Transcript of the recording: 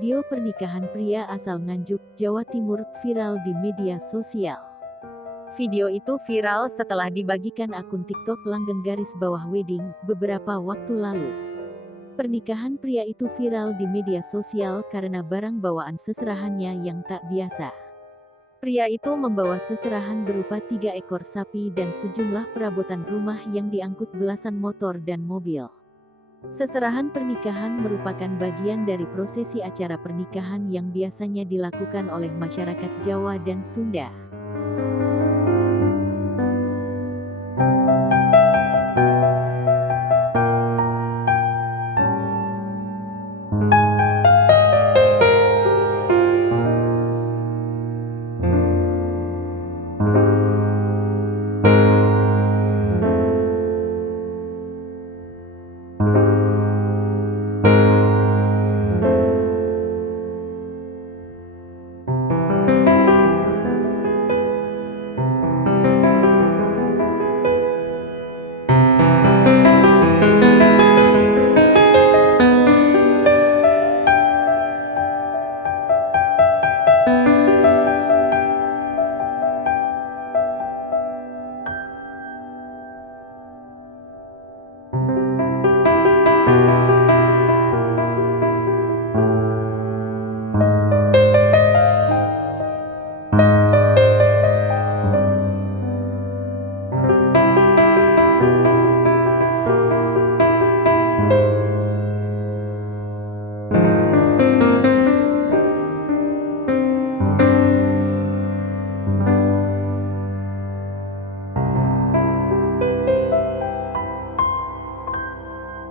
Video pernikahan pria asal Nganjuk, Jawa Timur, viral di media sosial. Video itu viral setelah dibagikan akun TikTok _wedding beberapa waktu lalu. Pernikahan pria itu viral di media sosial karena barang bawaan seserahannya yang tak biasa. Pria itu membawa seserahan berupa 3 ekor sapi dan sejumlah perabotan rumah yang diangkut belasan motor dan mobil. Seserahan pernikahan merupakan bagian dari prosesi acara pernikahan yang biasanya dilakukan oleh masyarakat Jawa dan Sunda.